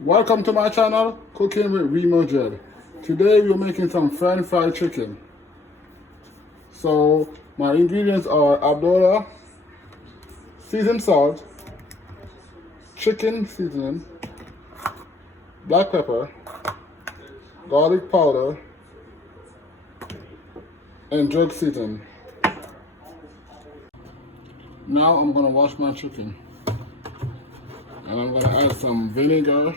Welcome to my channel, Cooking with Remo Jed. Today we're making some French fried chicken. So my ingredients are Abdullah, seasoned salt, chicken seasoning, black pepper, garlic powder, and drug seasoning. Now I'm gonna wash my chicken. And I'm gonna add some vinegar,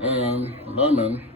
and lemon,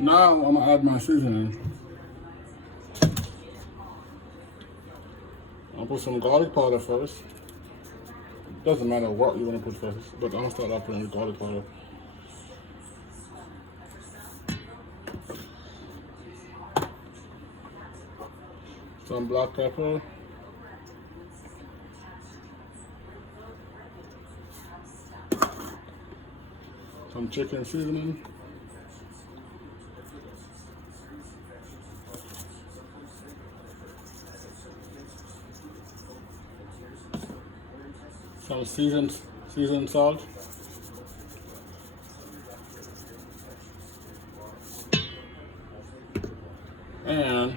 Now I'm gonna add my seasoning. I'll put some garlic powder first. Doesn't matter what you want to put first, but I'm gonna start off putting garlic powder. Some black pepper. Some chicken seasoning. Some seasoned salt. And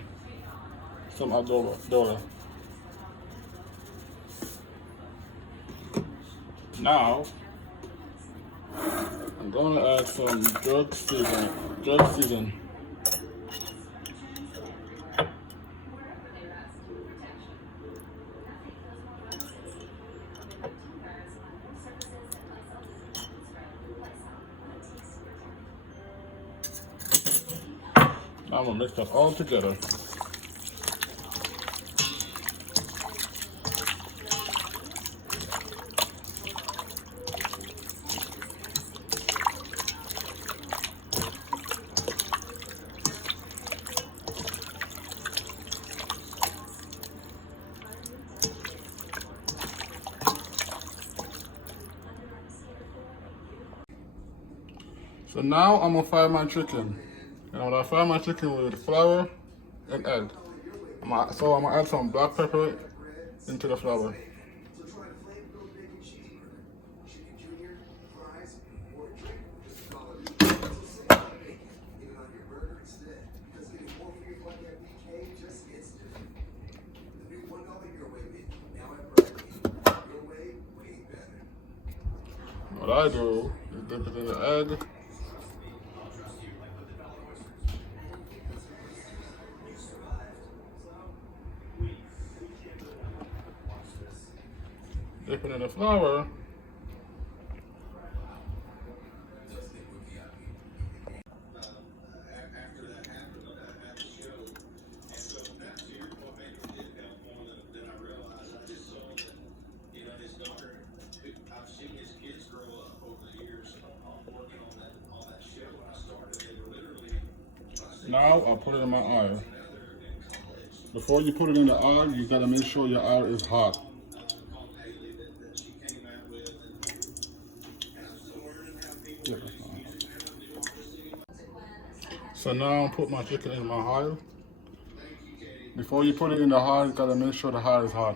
some adobo. Now I'm gonna add some drug season. Now I'm gonna mix that all together. So now I'm gonna fry my chicken. And when I fry my chicken with flour and egg, I'm gonna add some black pepper into the flour. What I do is dip it in the egg. Dip it in the flour. Now I'll put it in my oil. Before you put it in the oil, you gotta make sure your oil is hot. So now I'll put my chicken in my oil. Before you put it in the heart, you gotta make sure the heart is hot.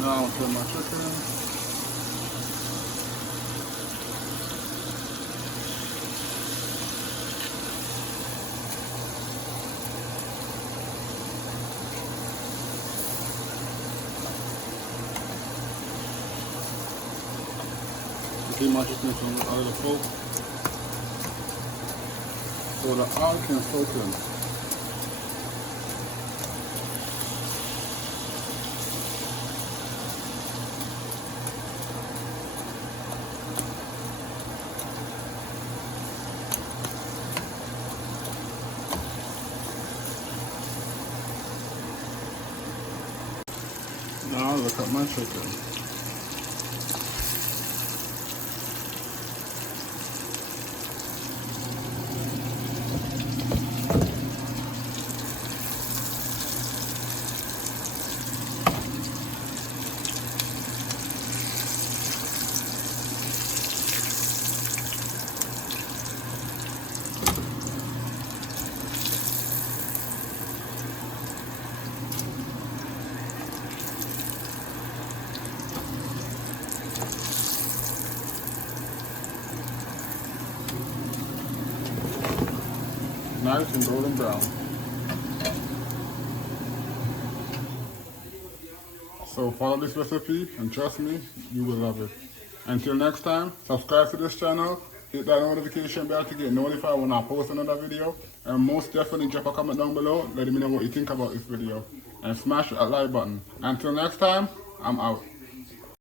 Now I'll put my chicken. Keep my chicken from out of the pulp so the oil can soak in. Now look at my chicken. Nice and golden brown. So follow this recipe and trust me, you will love it. Until next time, subscribe to this channel, hit that notification bell to get notified when I post another video, and most definitely drop a comment down below letting me know what you think about this video, and smash that like button. Until next time, I'm out.